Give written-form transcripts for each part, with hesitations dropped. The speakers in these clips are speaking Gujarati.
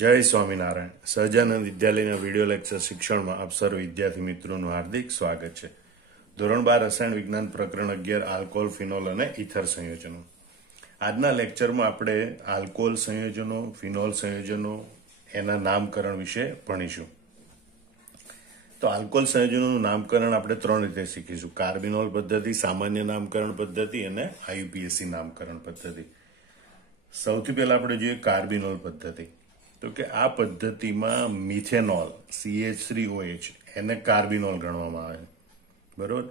જય સ્વામિનારાયણ. સહજાનંદ વિદ્યાલયના વિડીયો લેક્ચર શિક્ષણમાં આપ સર્વ વિદ્યાર્થી મિત્રોનું હાર્દિક સ્વાગત છે. ધોરણ 12 રસાયણ વિજ્ઞાન પ્રકરણ 11 આલ્કોહોલ, ફિનોલ અને ઇથર સંયોજનો. આજના લેક્ચરમાં આપણે આલ્કોહોલ સંયોજનો, ફિનોલ સંયોજનો એના નામકરણ વિશે ભણીશું. તો આલ્કોહોલ સંયોજનોનું નામકરણ આપણે 3 રીતે શીખીશું: કાર્બિનોલ પદ્ધતિ, સામાન્ય નામકરણ પદ્ધતિ અને આઈયુપીએસસી નામકરણ પદ્ધતિ. સૌથી પહેલા આપણે જોઈએ કાર્બિનોલ પદ્ધતિ. તો કે આ પદ્ધતિમાં મિથેનોલ CH3OH એને કાર્બિનોલ ગણવામાં આવે, બરોબર.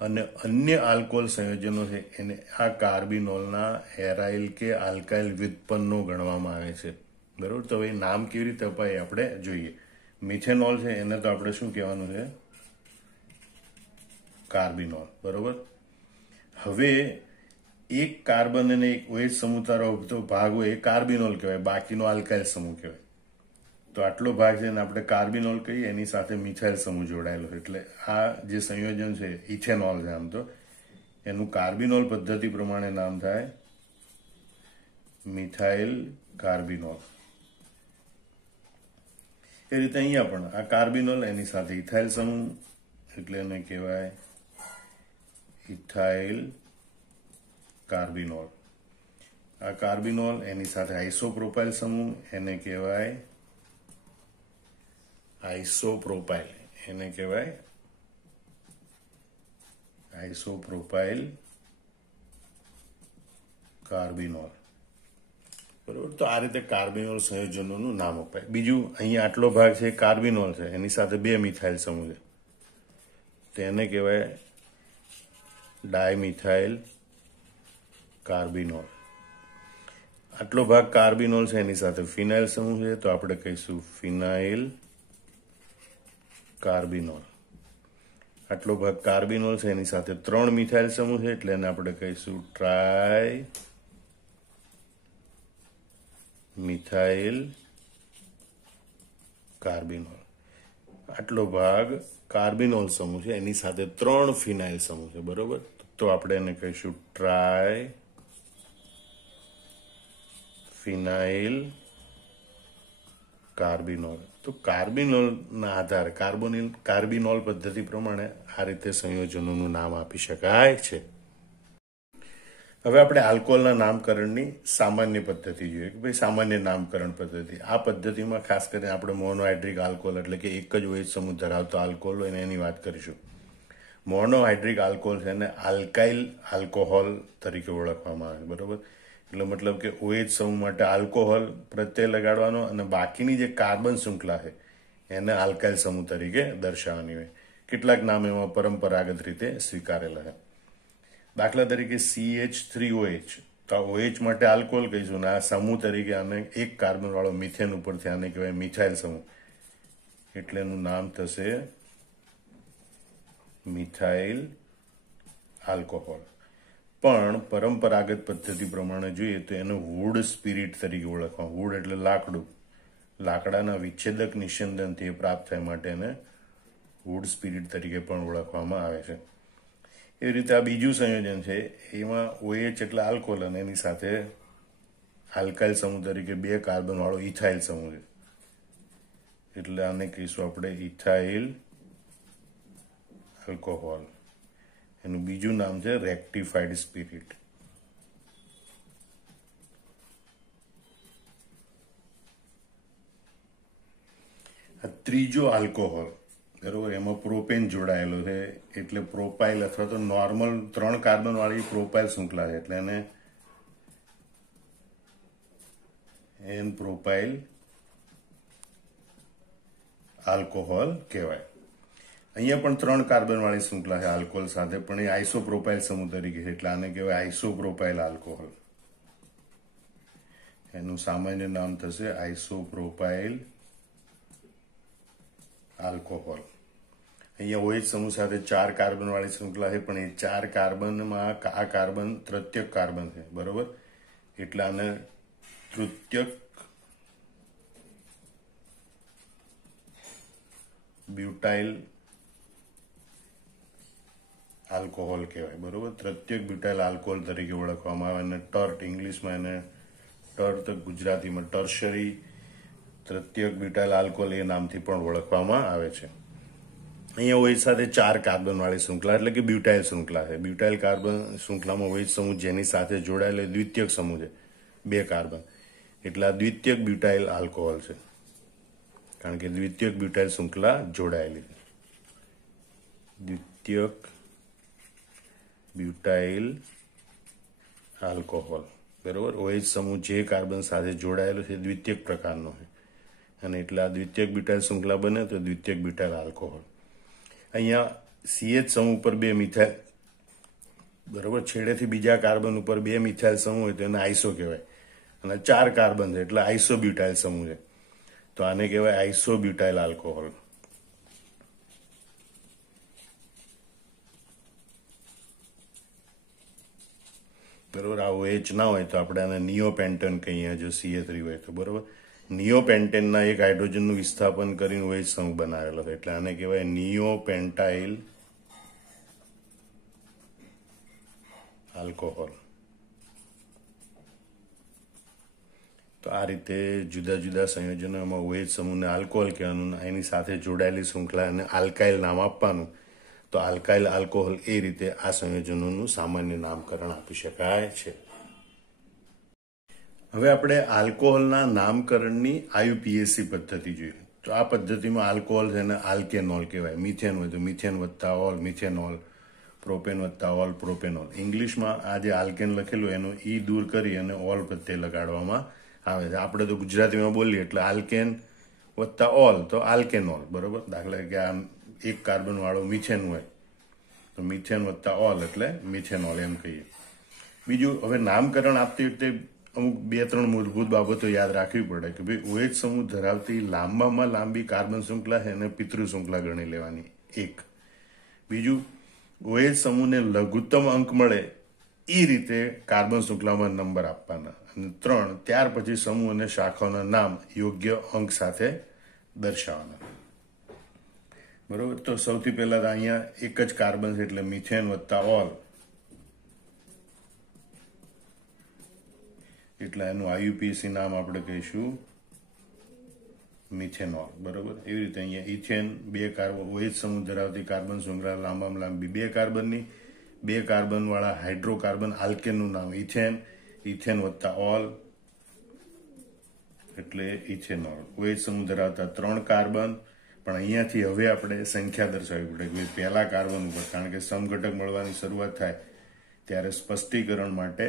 અને અન્ય આલ્કોહોલ સંયોજનો છે એને આ કાર્બિનોલના એરાઇલ કે આલ્કાઇલ વ્યુત્પન્નો ગણવામાં આવે છે, બરોબર. તો એ નામ કેવી રીતે અપાય આપણે જોઈએ. મિથેનોલ છે એને તો આપણે શું કહેવાનું છે? કાર્બિનોલ, બરોબર. હવે એક કાર્બન અને એક OH સમૂહ ધરાવતો ભાગ હોય એ કાર્બિનોલ કહેવાય, બાકીનો આલ્કાઇલ સમૂહ કહેવાય. તો આટલો ભાગ છે ને આપણે કાર્બિનોલ કહીએ, એની સાથે મિથાઇલ સમૂહ જોડાયેલો, એટલે આ જે સંયોજન છે ઇથેનોલ છે. આમ તો એનું કાર્બિનોલ પદ્ધતિ પ્રમાણે નામ થાય મિથાઇલ કાર્બિનોલ. એ રીતે અહીંયા પણ આ કાર્બિનોલ એની સાથે ઇથાઇલ સમૂહ એટલે એને કહેવાય ઇથાઇલ કાર્બિનોલ. આ કાર્બિનોલ એની સાથે આઇસોપ્રોપાઇલ સમૂહ એને કહેવાય આઇસોપ્રોપાઇલ. એને કહેવાય આઇસોપ્રોપાઇલ કાર્બિનોલ, બરોબર. તો આ રીતે કાર્બિનોલ સંયોજનોનું નામ અપાય. બીજું અહીંયા આટલો ભાગ છે કાર્બિનોલ છે, એની સાથે 2 મિથાઇલ સમૂહ છે, તો એને કહેવાય ડાયમિથાઇલ કાર્બિનોલ. આટલો ભાગ કાર્બિનોલ છે, એની સાથે ફિનાઇલ સમૂહ છે, તો આપણે કહીશું ફિનાઇલ કાર્બિનોલ. આટલો ભાગ કાર્બિનોલ છે, એની સાથે 3 મિથાઇલ સમૂહ છે, એટલે એને આપણે કહીશું ટ્રાય મિથાઇલ કાર્બિનોલ. આટલો ભાગ કાર્બિનોલ સમૂહ છે, એની સાથે 3 ફિનાઇલ સમૂહ છે, બરોબર. તો આપણે એને કહીશું ટ્રાય ફિનાઇલ કાર્બિનોલ. તો કાર્બિનોલના આધારે કાર્બિનોલ પદ્ધતિ પ્રમાણે આ રીતે સંયોજનોનું નામ આપી શકાય છે. હવે આપણે આલ્કોહોલના નામકરણની સામાન્ય પદ્ધતિ જોઈએ કે ભાઈ સામાન્ય નામકરણ પદ્ધતિ. આ પદ્ધતિમાં ખાસ કરીને આપણે મોનોહાઇડ્રિક આલ્કોહોલ એટલે કે એક જ OH સમૂહ ધરાવતો આલ્કોહોલ હોય એની વાત કરીશું. મોનોહાઇડ્રિક આલ્કોહોલ છે એને આલ્કાઇલ આલ્કોહોલ તરીકે ઓળખવામાં આવે, બરોબર. એટલે મતલબ કે OH સમૂહ માટે આલ્કોહોલ પ્રત્યય લગાડવાનો અને બાકીની જે કાર્બન શૃંખલા છે એને આલ્કાઇલ સમૂહ તરીકે દર્શાવવાની હોય. કેટલાક નામ એમાં પરંપરાગત રીતે સ્વીકારેલા છે. દાખલા તરીકે CH3OH, તો OH માટે આલ્કોહોલ કહીશું ને આ સમૂહ તરીકે આને એક કાર્બન વાળો મિથેન ઉપરથી આને કહેવાય મિથાઇલ સમૂહ, એટલે એનું નામ થશે મિથાઇલ આલ્કોહોલ. પણ પરંપરાગત પદ્ધતિ પ્રમાણે જોઈએ તો એને વુડ સ્પિરિટ તરીકે ઓળખવામાં. વુડ એટલે લાકડું, લાકડાના વિચ્છેદક નિસ્યંદનથી પ્રાપ્ત થાય માટે એને વુડ સ્પિરિટ તરીકે પણ ઓળખવામાં આવે છે. એવી રીતે આ બીજું સંયોજન છે, એમાં OH એટલે આલ્કોહોલ અને એની સાથે આલ્કાઇલ સમૂહ તરીકે 2 કાર્બન વાળો ઇથાઇલ સમૂહ છે, એટલે આને કહીશું આપણે ઇથાઇલ આલ્કોહોલ. એનું બીજું નામ છે રેક્ટિફાઈડ સ્પિરિટ. આ ત્રીજો આલ્કોહોલ, બરોબર, એમાં પ્રોપેન જોડાયેલો છે, એટલે પ્રોપાઇલ અથવા તો નોર્મલ 3 કાર્બન વાળી પ્રોપાઇલ શૃંખલા છે, એટલે એને એન પ્રોપાઇલ આલ્કોહોલ કહેવાય. અહીંયા પણ 3 કાર્બન વાળી શૃંખલા છે આલ્કોહોલ સાથે, પણ એ આઇસોપ્રોપાઇલ સમૂહ તરીકે છે, એટલે આને કહેવાય આઇસોપ્રોપાઇલ આલ્કોહોલ. એનું સામાન્ય નામ થશે આઇસોપ્રોપાઇલ આલ્કોહોલ. અહીંયા OH સમૂહ સાથે 4 કાર્બન વાળી શૃંખલા છે, પણ એ 4 કાર્બનમાં આ કાર્બન તૃતીયક કાર્બન છે, બરોબર, એટલે આને તૃતીયક બ્યુટાઇલ આલ્કોહોલ કહેવાય, બરોબર. તૃતીયક બ્યુટાઇલ આલ્કોહોલ તરીકે ઓળખવામાં આવે. અને ટર્ટ, ઇંગ્લિશમાં એને ટર્ટ, ગુજરાતીમાં ટર્શરી તૃતીયક બ્યુટાઇલ આલ્કોહોલ એ નામથી પણ ઓળખવામાં આવે છે. અહીંયા OH સાથે 4 કાર્બન વાળી શૃંખલા એટલે કે બ્યુટાઇલ શૃંખલા છે. બ્યુટાઇલ કાર્બન શૃંખલામાં OH સમૂહ જેની સાથે જોડાયેલો દ્વિતીયક સમૂહ છે 2 કાર્બન, એટલે આ દ્વિતીયક બ્યુટાઇલ આલ્કોહોલ છે, કારણ કે દ્વિતીયક બ્યુટાઇલ શૃંખલા જોડાયેલી છે. દ્વિતીયક બ્યુટાઇલ આલ્કોહોલ, બરોબર. OH સમૂહ જે કાર્બન સાથે જોડાયેલો છે દ્વિતીયક પ્રકારનો છે, અને એટલે આ દ્વિતીયક બ્યુટાઇલ શૃંખલા બને તો દ્વિતીયક બ્યુટાઇલ આલ્કોહોલ. અહીંયા CH સમૂહ ઉપર 2 મિથાઇલ, બરોબર, છેડેથી બીજા કાર્બન ઉપર 2 મિથાઇલ સમૂહ હોય તો એને આઈસો કહેવાય, અને 4 કાર્બન છે એટલે આઈસોબ્યુટાઇલ સમૂહ છે, તો આને કહેવાય આઈસોબ્યુટાઇલ આલ્કોહોલ. બરોબર. આ OH ના હોય તો આપણે આને નિયોપેન્ટેન કહીએ જો CH3 હોય તો, બરોબર. નિયોપેન્ટેનના એક હાઇડ્રોજનનું વિસ્થાપન કરીને OH સમૂહ બનાવેલો છે, એટલે આને કહેવાય નિયોપેન્ટાઇલ આલ્કોહોલ. તો આ રીતે જુદા જુદા સંયોજનોમાં OH સમૂહને આલ્કોહોલ કહેવાનું, એની સાથે જોડાયેલી શૃંખલાને આલ્કાઇલ નામ આપવાનું. તો આલ્કાઇલ આલ્કોહોલ એ રીતે આ સંયોજનોનું સામાન્ય નામકરણ આપી શકાય છે. હવે આપણે આલ્કોહોલના નામકરણની IUPAC પદ્ધતિ જોઈએ. તો આ પદ્ધતિમાં આલ્કોહોલ છે ને આલ્કેનોલ કહેવાય. મિથેન હોય તો મિથેન વત્તા ઓલ મિથેનોલ, પ્રોપેન વત્તા ઓલ પ્રોપેનોલ. ઇંગ્લિશમાં આ જે આલ્કેન લખેલું એનું ઈ દૂર કરી અને ઓલ પ્રત્યે લગાડવામાં આવે છે. આપણે તો ગુજરાતીમાં બોલીએ એટલે આલ્કેન વત્તા ઓલ તો આલ્કેનોલ, બરોબર. દાખલા કે આ 1 કાર્બન વાળો મિથેન હોય તો મિથેન વત્તા ઓલ એટલે મિથેનોલ એમ કહીએ. બીજું, હવે નામકરણ આપતી વખતે અમુક 2-3 મૂળભૂત બાબતો યાદ રાખવી પડે કે ભાઈ OH સમૂહ ધરાવતી લાંબામાં લાંબી કાર્બન શૃંખલા છે એને પિતૃ શૃંખલા ગણી લેવાની, 1. બીજું, OH સમૂહને લઘુત્તમ અંક મળે એ રીતે કાર્બન શૃંખલામાં નંબર આપવાના. અને 3, ત્યાર પછી સમૂહ અને શાખાઓના નામ યોગ્ય અંક સાથે દર્શાવવાના, બરોબર. તો સૌથી પહેલા તો અહીંયા એક જ કાર્બન છે એટલે મિથેન વત્તા ઓલ, એટલે એનું IUPAC નામ આપણે કહીશું મિથેનોલ, બરોબર. એવી રીતે અહીંયા ઇથેન 2 કાર્બન, OH સમૂહ ધરાવતી કાર્બન શૃંખલા લાંબામાં લાંબી 2 કાર્બનની, 2 કાર્બન વાળા હાઇડ્રોકાર્બન આલ્કેનનું નામ ઇથેન, ઇથેન વત્તા ઓલ એટલે ઇથેનોલ. OH સમૂહ ધરાવતા 3 કાર્બન, પણ અહીંયાથી હવે આપણે સંખ્યા દર્શાવવી પડે કે પહેલા કાર્બન ઉપર, કારણ કે સમઘટક મળવાની શરૂઆત થાય ત્યારે સ્પષ્ટીકરણ માટે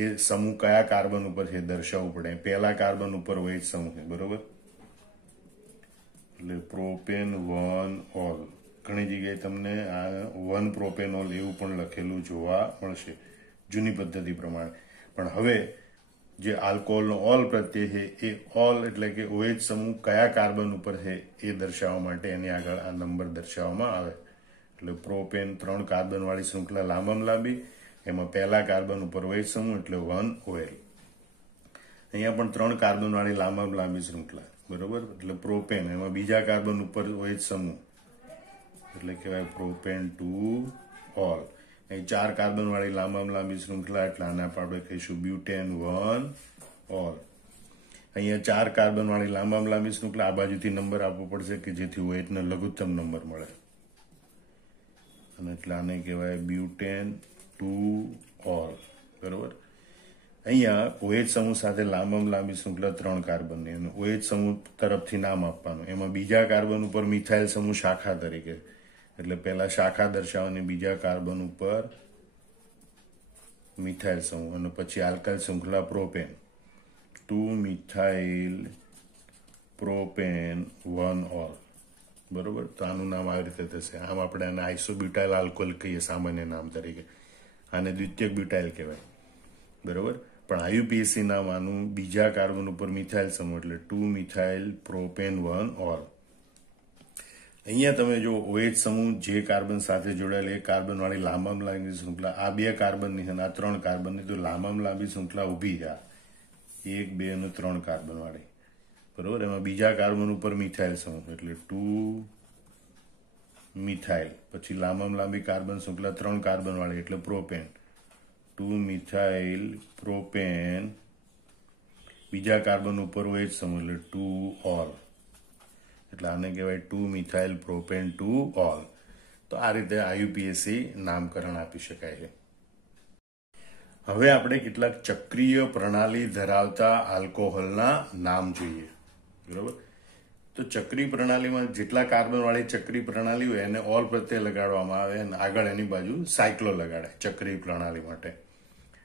એ સમૂહ કયા કાર્બન ઉપર છે દર્શાવવું પડે. પહેલા કાર્બન ઉપર OH સમૂહ છે, બરોબર, એટલે પ્રોપેન 1 ઓલ. ઘણી જગ્યાએ તમને આ 1 પ્રોપેનોલ એવું પણ લખેલું જોવા મળશે જૂની પદ્ધતિ પ્રમાણે. પણ હવે જે આલ્કોહોલનો ઓલ પ્રત્યય છે એ ઓલ એટલે કે OH સમૂહ કયા કાર્બન ઉપર છે એ દર્શાવવા માટે એની આગળ આ નંબર દર્શાવવામાં આવે. એટલે પ્રોપેન 3 કાર્બન વાળી શૃંખલા લાંબામાં લાંબી, એમાં પહેલા કાર્બન ઉપર OH સમૂહ એટલે 1 OL. અહીંયા પણ 3 કાર્બન વાળી લાંબામાં લાંબી શૃંખલા, બરોબર, એટલે પ્રોપેન, એમાં બીજા કાર્બન ઉપર OH સમૂહ એટલે કહેવાય પ્રોપેન 2 ઓલ. અહીં 4 કાર્બન વાળી લાંબામાં લાંબી શૃંખલા એટલે આના આપણે કહીશું બ્યુટેન 1 ઓલ. અહીંયા 4 કાર્બન વાળી લાંબામાં લાંબી શૃંખલા, આ બાજુથી નંબર આપવો પડશે કે જેથી OH ને લઘુત્તમ નંબર મળે, અને એટલે આને કહેવાય બ્યુટેન 2 ઓલ, બરોબર. અહીંયા OH સમૂહ સાથે લાંબામાં લાંબી શૃંખલા 3 કાર્બનની, અને OH સમૂહ તરફથી નામ આપવાનું. એમાં બીજા કાર્બન ઉપર મિથાઇલ સમૂહ શાખા તરીકે, એટલે પહેલા શાખા દર્શાવવાની, બીજા કાર્બન ઉપર મિથાઇલ સમૂહ, અને પછી આલ્કાઇલ શૃંખલા પ્રોપેન 2 મિથાઇલ પ્રોપેન 1 ઓલ, બરોબર. તો આનું નામ આવી રીતે થશે. આમ આપણે આને આઇસોબ્યુટાઇલ આલ્કોહોલ કહીએ સામાન્ય નામ તરીકે, આને દ્વિતીયક બ્યુટાઇલ કહેવાય, બરોબર. પણ IUPAC નામ આનું બીજા કાર્બન ઉપર મિથાઇલ સમૂહ એટલે 2 મિથાઇલ પ્રોપેન 1 ઓલ. અહીંયા તમે જો OH સમૂહ જે કાર્બન સાથે જોડાયેલ એ કાર્બન વાળી લાંબામાં લાંબી શૃંખલા, આ 2 કાર્બનની છે, આ 3 કાર્બનની, તો લાંબામાં લાંબી શૃંખલા ઊભી છે 1, 2 અને 3 કાર્બન વાળી, બરોબર. એમાં બીજા કાર્બન ઉપર મિથાઇલ સમૂહ એટલે 2 મિથાઇલ, પછી લાંબામાં લાંબી કાર્બન શૃંખલા 3 કાર્બન વાળી એટલે પ્રોપેન 2 મિથાઇલ પ્રોપેન બીજા કાર્બન ઉપર OH સમૂહ એટલે 2 ઓલ, એટલે આને કહેવાય 2 મિથાઇલ પ્રોપેન 2 ઓલ. તો આ રીતે IUPAC નામકરણ આપી શકાય છે. હવે આપણે કેટલાક ચક્રીય પ્રણાલી ધરાવતા આલ્કોહોલના નામ જોઈએ. બરોબર, તો ચક્રી પ્રણાલીમાં જેટલા કાર્બન વાળી ચક્રી પ્રણાલી હોય એને ઓલ પ્રત્યે લગાડવામાં આવે અને આગળ એની બાજુ સાયક્લો લગાડે ચક્રી પ્રણાલી માટે.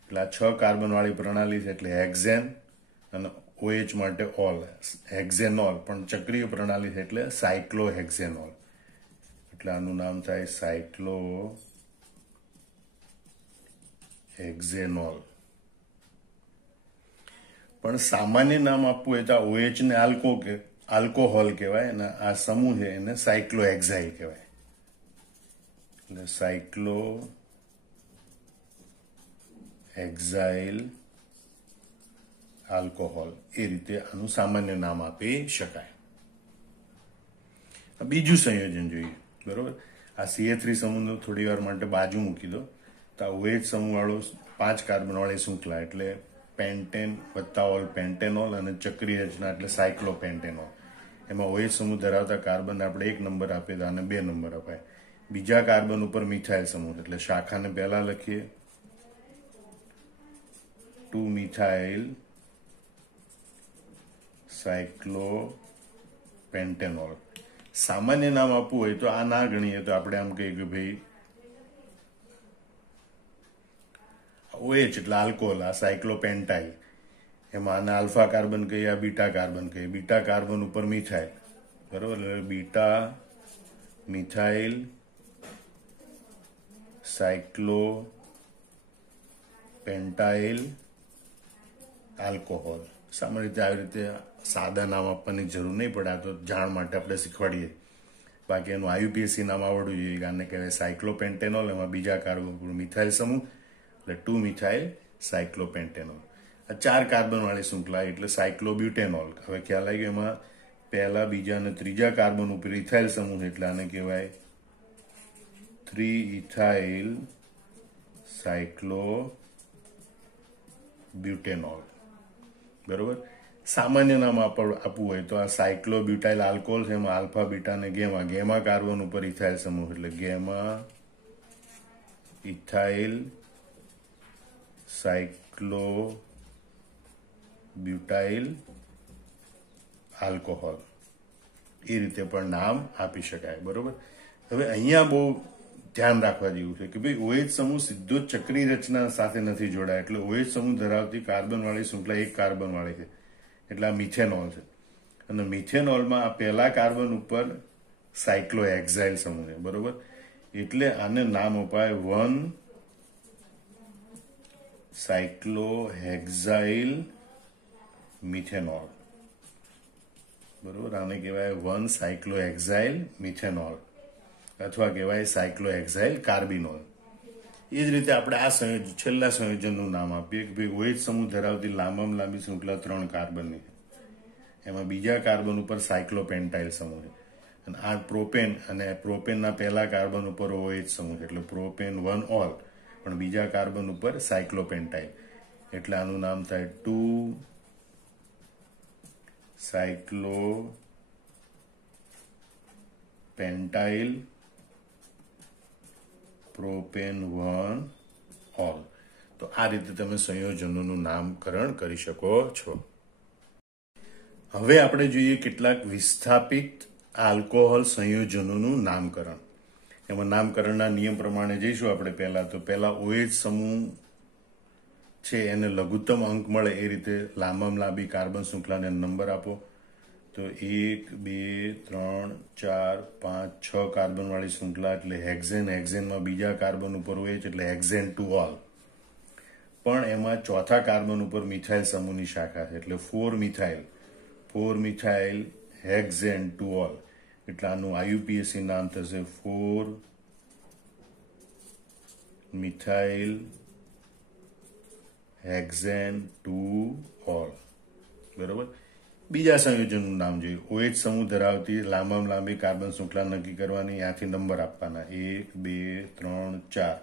એટલે આ 6 કાર્બન વાળી પ્રણાલી છે એટલે હેક્ઝેન અને OH માટે ઓલ, હેક્ઝેનોલ. પણ ચક્રીય પ્રણાલી છે એટલે સાયક્લો હેક્ઝેનોલ, એટલે આનું નામ થાય સાયક્લો હેક્ઝેનોલ. પણ સામાન્ય નામ આપવું હોય તો OH ને આલ્કોહોલ કહેવાય અને આ સમૂહ છે એને સાયક્લો હેક્ઝાઇલ કહેવાય. એટલે સાયક્લો હેક્ઝાઇલ આલ્કોહોલ, એ રીતે આનું સામાન્ય નામ આપી શકાય. બીજું સંયોજન જોઈએ. બરોબર, આ CH3 સમૂહનો થોડી વાર માટે બાજુ મૂકી દો. તો આ OH સમૂહ વાળો 5 કાર્બન વાળી શૃંખલા એટલે પેન્ટેન વત્તા ઓલ પેન્ટેનોલ અને ચક્રીય રચના એટલે સાયક્લોપેન્ટેનોલ. એમાં OH સમૂહ ધરાવતા કાર્બન આપણે 1 નંબર આપીએ તો આને 2 નંબર અપાય. બીજા કાર્બન ઉપર મિથાઇલ સમૂહ એટલે શાખાને પહેલા લખીએ 2 મિથાઇલ સાયક્લોપેન્ટેનોલ. સામાન્ય નામ આપવું હોય તો આ ના ગણીએ તો આપણે આમ કહીએ કે ભાઈ OH એટલે આલ્કોહોલ, આ સાયક્લોપેન્ટાઇલ, એમાં આના આલ્ફા કાર્બન કહીએ, આ બીટા કાર્બન કહીએ. બીટા કાર્બન ઉપર મિથાઇલ, બરોબર, બીટા મિથાઇલ સાયક્લોપેન્ટાઇલ આલ્કોહોલ. સામાન્ય રીતે આવી રીતે સાદા નામ આપવાની જરૂર નહીં પડે, આ તો જાણ માટે આપણે શીખવાડીએ. બાકી એનું IUPAC નામ આવડવું જોઈએ. આને કહેવાય સાયક્લોપેન્ટેનોલ, એમાં બીજા કાર્બન ઉપર મિથાઇલ સમૂહ એટલે 2 મિથાઇલ સાયક્લોપેન્ટેનોલ. આ 4 કાર્બન વાળી શૃંખલા એટલે સાયક્લોબ્યુટેનોલ. હવે ખ્યાલ આવી ગયો, એમાં પહેલા, બીજા અને ત્રીજા કાર્બન ઉપર ઇથાઇલ સમૂહ એટલે આને કહેવાય 3 ઇથાઇલ સાયક્લોબ્યુટેનોલ. બરોબર, સામાન્ય નામ આપવું હોય તો આ સાયક્લોબ્યુટાઇલ આલ્કોહોલ છે, એમાં આલ્ફા, બીટા અને ગેમા. ગેમા કાર્બન ઉપર ઇથાઇલ સમૂહ એટલે ગેમા ઇથાઇલ સાયક્લોબ્યુટાઇલ આલ્કોહોલ. એ રીતે પણ નામ આપી શકાય. બરોબર, હવે અહીંયા બહુ ધ્યાન રાખવા જેવું છે કે ભાઈ OH સમૂહ સીધો ચક્રી રચના સાથે નથી જોડાય. એટલે OH સમૂહ ધરાવતી કાર્બન વાળી શૃંખલા 1 કાર્બન વાળી છે એટલે આ મિથેનોલ છે. અને મિથેનોલમાં આ પહેલા કાર્બન ઉપર સાયક્લોહેક્ઝાઇલ સમૂહ છે. બરોબર, એટલે આને નામ અપાય 1 સાયક્લોહેક્ઝાઇલ મિથેનોલ. બરોબર, આને કહેવાય 1 સાયક્લોહેક્ઝાઇલ મિથેનોલ અથવા કહેવાય સાયક્લોહેક્ઝાઇલ કાર્બિનોલ. એ જ રીતે આપણે આ છેલ્લા સંયોજનનું નામ આપીએ કે ભાઈ OH સમૂહ ધરાવતી લાંબામાં લાંબી શૃંખલા 3 કાર્બનની, એમાં બીજા કાર્બન ઉપર સાયક્લોપેન્ટાઇલ સમૂહ છે અને આ પ્રોપેન, અને પ્રોપેનના પહેલા કાર્બન ઉપર OH સમૂહ છે એટલે પ્રોપેન 1 ઓલ, પણ બીજા કાર્બન ઉપર સાયક્લોપેન્ટાઇલ એટલે આનું નામ થાય 2 સાયક્લોપેન્ટાઇલ પ્રોપેન 1 ઓલ. તો આ રીતે તમે સંયોજનોનું નામકરણ કરી શકો છો. હવે આપણે જોઈએ કેટલાક વિસ્થાપિત આલ્કોહોલ સંયોજનોનું નામકરણ. એમાં નામકરણના નિયમ પ્રમાણે જઈશું આપણે. પહેલા OH સમૂહ છે એને લઘુત્તમ અંક મળે એ રીતે લાંબામાં લાંબી કાર્બન શૃંખલાને નંબર આપો. તો 1 2 3 4 5 6 કાર્બન વાળી શૃંખલા એટલે હેક્ઝેન. હેક્ઝેનમાં બીજા કાર્બન ઉપર OH એટલે હેક્ઝેન 2 ઓલ. પણ એમાં ચોથા કાર્બન ઉપર મિથાઇલ સમૂહની શાખા છે એટલે 4 મિથાઇલ હેક્ઝેન 2 ઓલ. એટલે આનું IUPAC નામ થશે 4 મિથાઇલ હેક્ઝેન 2 ઓલ. બરોબર, બીજા સંયોજનનું નામ જોઈએ. OH સમૂહ ધરાવતી લાંબામાં લાંબી કાર્બન શૃંખલા નક્કી કરવાની, ત્યાંથી નંબર આપવાના 1 2 3 4.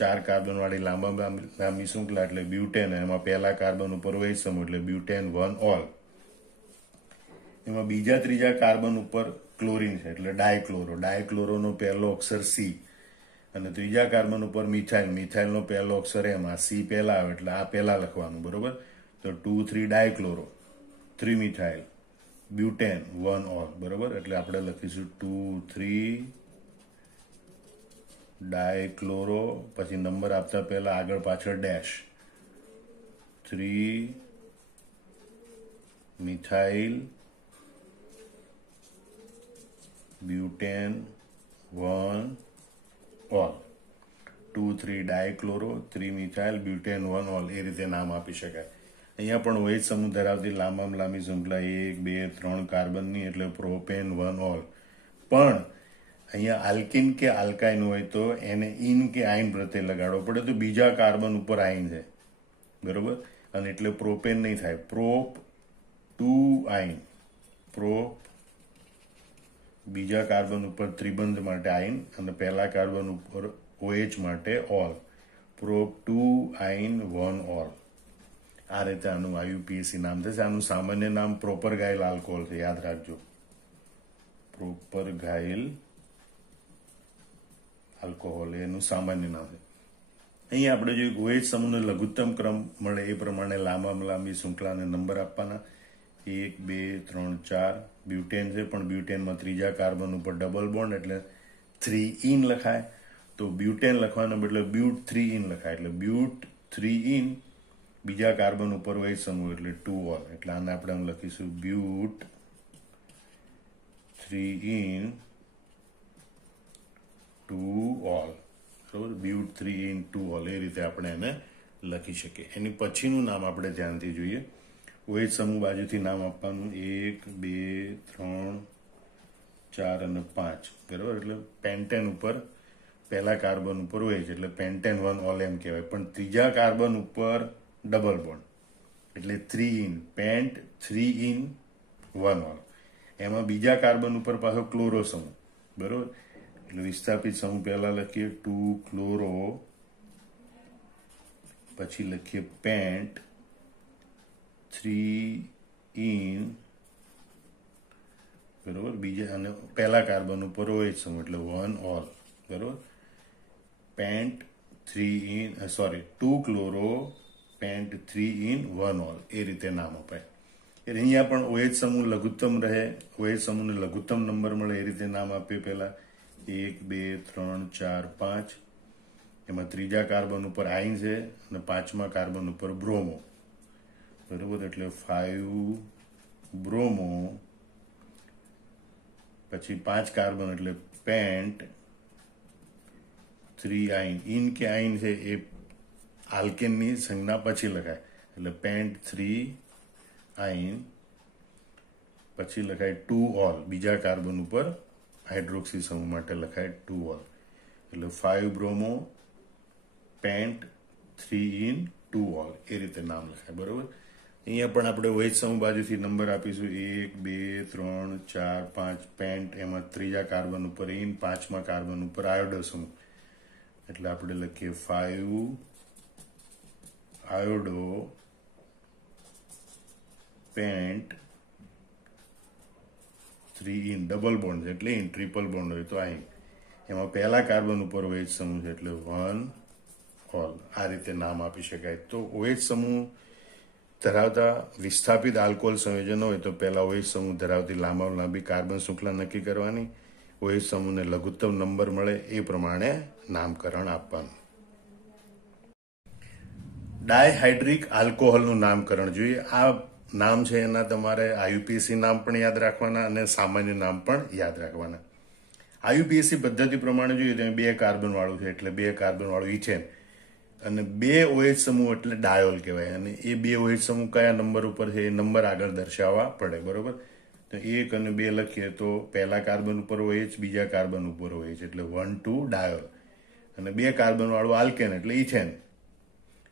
4 કાર્બન વાળી લાંબી શૃંખલા એટલે બ્યુટેન, એમાં પહેલા કાર્બન ઉપર OH સમૂહ એટલે બ્યુટેન 1 ઓલ. એમાં બીજા ત્રીજા કાર્બન ઉપર ક્લોરીન છે એટલે ડાયક્લોરોનો પહેલો અક્ષર C, અને ત્રીજા કાર્બન ઉપર મિથાઇલનો પહેલો અક્ષર M. આ C પહેલા આવે એટલે આ પહેલા લખવાનું, બરોબર. તો 2,3 ડાયક્લોરો, 3 મિથાઇલ, બ્યુટેન 1 ઓલ, બરોબર. એટલે આપણે લખીશું 2,3 ડાયક્લોરો, પછી નંબર આપતા પહેલા આગળ પાછળ dash, 3 methyl butane 1 ol, 2,3 dichloro, 3 methyl butane 1 ol, એ રીતે નામ આપી શકાય. અહીંયા પણ OH સમૂહ ધરાવતી લાંબામાં લાંબી શૃંખલા 1, 2, 3 કાર્બનની એટલે પ્રોપેન 1 ઓલ. પણ અહીંયા આલ્કિન કે આલ્કાઇન હોય તો એને ઇન કે આઇન પ્રત્યે લગાડવો પડે, તો બીજા કાર્બન ઉપર આઇન છે, બરોબર. અને એટલે પ્રોપેન નહીં થાય, પ્રોપ 2 આઇન, પ્રોપ બીજા કાર્બન ઉપર ત્રિબંધ માટે આઇન અને પહેલા કાર્બન ઉપર OH માટે ઓલ, પ્રોપ 2 આઇન 1 ઓલ. આ રીતે આનું IUPAC નામ થશે. આનું સામાન્ય નામ પ્રોપરગાઇલ આલ્કોહોલ છે, યાદ રાખજો, પ્રોપરગાઇલ આલ્કોહોલ એનું સામાન્ય નામ છે. અહીં આપણે જો OH સમૂહનો લઘુત્તમ ક્રમ મળે એ પ્રમાણે લાંબામાં લાંબી શૃંખલાને નંબર આપવાના. 1, 2, 3, 4 બ્યુટેન છે, પણ બ્યુટેનમાં ત્રીજા કાર્બન ઉપર ડબલ બોન્ડ એટલે 3 ઇન લખાય. તો બ્યુટેન લખવાના બદલે બ્યુટ 3 ઇન લખાય, એટલે બ્યુટ 3 ઇન, બીજા કાર્બન ઉપર OH સમૂહ એટલે 2 ઓલ. એટલે આને આપણે આમ લખીશું બ્યુટ 3 ઇન 2 ઓલ, બરોબર. બ્યુટ 3 ઇન 2 ઓલ, એ રીતે આપણે એને લખી શકીએ. એની પછીનું નામ આપણે ધ્યાનથી જોઈએ. OH સમૂહ બાજુથી નામ આપવાનું 1, 2, 3, 4 અને 5, બરોબર. એટલે પેન્ટેન ઉપર પહેલા કાર્બન ઉપર OH એટલે પેન્ટેન 1 ઓલ એમ કહેવાય. પણ ત્રીજા કાર્બન ઉપર ડબલ બોન્ડ એટલે 3 ઇન, પેન્ટ 3 ઇન 1 ઓલ. એમાં બીજા કાર્બન ઉપર પાછો ક્લોરો સમૂહ, બરોબર. એટલે વિસ્થાપિત સમૂહ પહેલા લખીએ 2 ક્લોરો, પછી લખીએ પેન્ટ 3 ઇન, બરોબર. બીજા અને પહેલા કાર્બન ઉપર OH સમૂહ એટલે 1 ઓલ, બરોબર. Pent 2 chloro, pent 3 ene 1 ol, એ રીતે નામ અપાય. એટલે અહીંયા પણ OH સમૂહ લઘુત્તમ રહે, OH સમૂહને લઘુત્તમ નંબર મળે એ રીતે નામ આપીએ. પહેલા 1, 2, 3, 4, 5, એમાં ત્રીજા કાર્બન ઉપર આઇન છે અને પાંચમા કાર્બન ઉપર બ્રોમો, બરોબર. એટલે 5 બ્રોમો, પછી 5 કાર્બન એટલે પેન્ટ 3 આઇન. ઇન કે આઇન છે એ આલ્કેનની સંજ્ઞા પછી લખાય, એટલે પેન્ટ 3 આઇન, પછી લખાય 2 ઓલ, બીજા કાર્બન ઉપર હાઇડ્રોક્સી સમૂહ માટે લખાય 2 ઓલ. એટલે 5 બ્રોમો, પેન્ટ 3 ઇન 2 ઓલ, એ રીતે નામ લખાય, બરોબર. અહીંયા પણ આપણે OH સમૂહ બાજુથી નંબર આપીશું 1, 2, 3, 4, 5 પેન્ટ, એમાં ત્રીજા કાર્બન ઉપર ઇન, પાંચમા કાર્બન ઉપર આયોડો સમૂહ એટલે આપણે લખીએ 5 iodo pant 3 in, double bond છે એટલે ઇન, ટ્રિપલ બોન્ડ હોય તો આઈન. એમાં પહેલા કાર્બન ઉપર OH સમૂહ છે એટલે 1 ઓલ. આ રીતે નામ આપી શકાય. તો OH સમૂહ ધરાવતા વિસ્થાપિત આલ્કોહોલ સંયોજનો હોય તો પહેલા OH સમૂહ ધરાવતી લાંબામાં લાંબી કાર્બન શૃંખલા નક્કી કરવાની, OH સમૂહને લઘુત્તમ નંબર મળે એ પ્રમાણે નામકરણ આપવાનું. ડાયહાઇડ્રિક આલ્કોહોલનું નામકરણ જોઈએ. આ નામ છે એના તમારે IUPAC નામ પણ યાદ રાખવાના અને સામાન્ય નામ પણ યાદ રાખવાના. IUPAC પદ્ધતિ પ્રમાણે જોઈએ તો 2 કાર્બન વાળું છે એટલે 2 કાર્બન વાળું ઇથેન, અને 2 OH સમૂહ એટલે ડાયોલ કહેવાય. અને એ 2 OH સમૂહ કયા નંબર ઉપર છે એ નંબર આગળ દર્શાવવા પડે, બરોબર. તો 1 અને 2 લખીએ તો પહેલા કાર્બન ઉપર OH, બીજા કાર્બન ઉપર OH એટલે 1, 2 ડાયોલ, અને 2 કાર્બન વાળું આલ્કેન એટલે ઇથેન,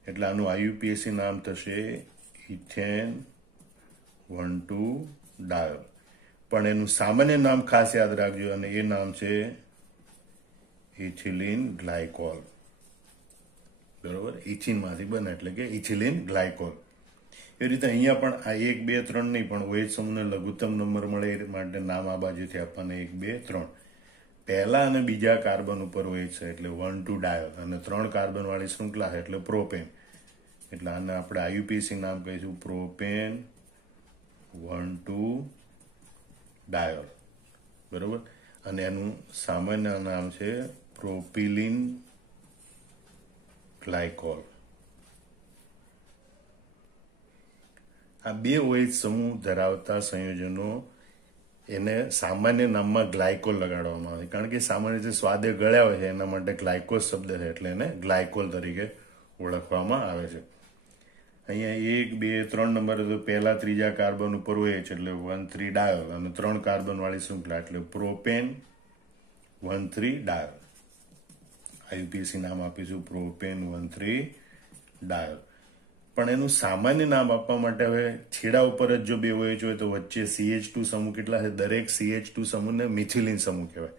એટલે આનું IUPAC નામ થશે ઇથેન 1, 2 ડાયોલ. પણ એનું સામાન્ય નામ ખાસ યાદ રાખજો, અને એ નામ છે ઇથિલિન ગ્લાયકોલ. બરોબર, ઇથિનમાંથી બને એટલે કે ઇથિલિન ગ્લાયકોલ. એ રીતે અહીંયા પણ આ 1, 2, 3 નહીં, પણ OH સમૂહને લઘુત્તમ નંબર મળે એ માટે નામ આ બાજુથી આપવાના 1, 2, 3. પહેલા અને બીજા કાર્બન ઉપર OH છે એટલે 1, 2 ડાયોલ, અને 3 કાર્બન વાળી શૃંખલા છે એટલે પ્રોપેન. એટલે આને આપણે આયુપીએસી નામ કહીશું પ્રોપેન 1, 2 ડાયોલ. બરોબર, અને એનું સામાન્ય નામ છે પ્રોપિલિન ગ્લાયકોલ. આ બે OH સમૂહ ધરાવતા સંયોજનો એને સામાન્ય નામમાં ગ્લાયકોલ લગાડવામાં આવે, કારણ કે સામાન્ય રીતે સ્વાદે ગળ્યા હોય છે એના માટે ગ્લાયકોલ શબ્દ છે એટલે એને ગ્લાયકોલ તરીકે ઓળખવામાં આવે છે. અહીંયા 1, 2, 3 નંબર તો પહેલા ત્રીજા કાર્બન ઉપર OH એટલે 1, 3 ડાયોલ, અને 3 કાર્બન વાળી શૃંખલા એટલે પ્રોપેન 1, 3 ડાયોલ. આયુપીએસી નામ આપીશું પ્રોપેન 1, 3 ડાયોલ. પણ એનું સામાન્ય નામ આપવા માટે હવે છેડા ઉપર જ જો બે OH હોય તો વચ્ચે CH2 સમૂહ કેટલા છે? દરેક CH2 સમૂહને મિથિલિન સમૂહ કહેવાય,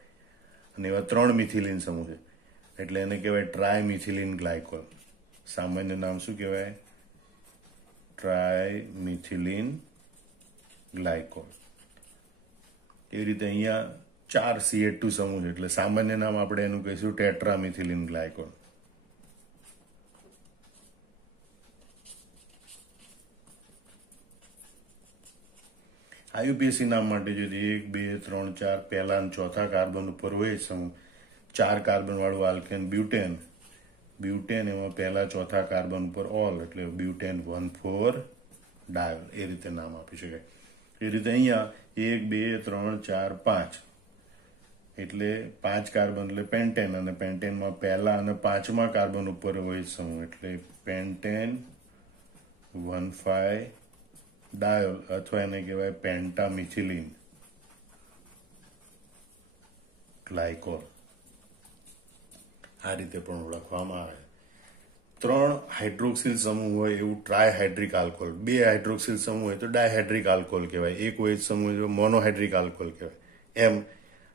અને એવા 3 મિથિલિન સમૂહ છે એટલે એને કહેવાય ટ્રાયમિથિલિન ગ્લાયકોલ. સામાન્ય નામ શું કહેવાય? ટ્રાયમિથિલિન ગ્લાયકોલ. એ રીતે અહીંયા 4 CH2 સમૂહ છે એટલે સામાન્ય નામ આપણે એનું કહીશું ટેટ્રામિથિલિન ગ્લાયકોલ. આયુપીએસી નામ માટે જોઈએ 1, 2, 3, 4 પહેલા અને ચોથા કાર્બન ઉપર OH સમૂહ, 4 કાર્બન વાળું આલ્કેન બ્યુટેન. બ્યુટેન એમાં પહેલા ચોથા કાર્બન ઉપર ઓલ એટલે બ્યુટેન 1, 4 ડાયોલ. એ રીતે નામ આપી શકાય. એ રીતે અહીંયા 1, 2, 3, 4, 5 એટલે 5 કાર્બન એટલે પેન્ટેન, અને પેન્ટેનમાં પહેલા અને 5મા કાર્બન ઉપર OH સમૂહ એટલે પેન્ટેન 1, 5 ડાયોલ, અથવા એને કહેવાય પેન્ટામિથિલિન ગ્લાયકોલ. આ રીતે પણ ઓળખવામાં આવે. 3 હાઇડ્રોક્સિલ સમૂહ હોય એવું ટ્રાયહાઇડ્રિક આલ્કોહોલ, 2 હાઇડ્રોક્સિલ સમૂહ હોય તો ડાયહાઇડ્રિક આલ્કોહોલ કહેવાય, 1 OH સમૂહ હોય તો મોનોહાઇડ્રિક આલ્કોહોલ કહેવાય. એમ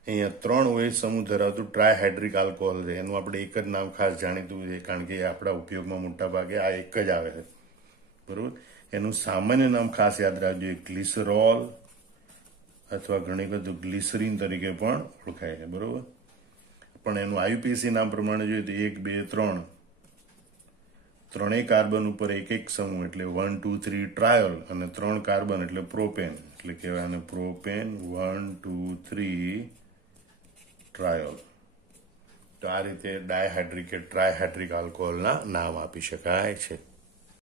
અહીંયા 3 OH સમૂહ ધરાવતું ટ્રાયહાઇડ્રિક આલ્કોહોલ છે. એનું આપણે એક જ નામ ખાસ જાણીતું છે, કારણ કે આપણા ઉપયોગમાં મોટા ભાગે આ એક જ આવે છે. બરોબર, એનું સામાન્ય નામ ખાસ યાદ રાખજો, ગ્લિસરોલ અથવા ઘણી વખત ગ્લિસરીન તરીકે પણ ઓળખાય છે. બરોબર, પણ એનું આયુપીએસી નામ પ્રમાણે જોઈએ તો 1, 2, 3 ત્રણેય કાર્બન ઉપર એક સમૂહ એટલે 1, 2, 3 ટ્રાયોલ, અને 3 કાર્બન એટલે પ્રોપેન એટલે કહેવાય અને પ્રોપેન 1, 2, 3 ટ્રાયોલ. તો આ રીતે ડાયહાઇડ્રિક કે ટ્રાયહાઇડ્રિક આલ્કોહોલના નામ આપી શકાય છે.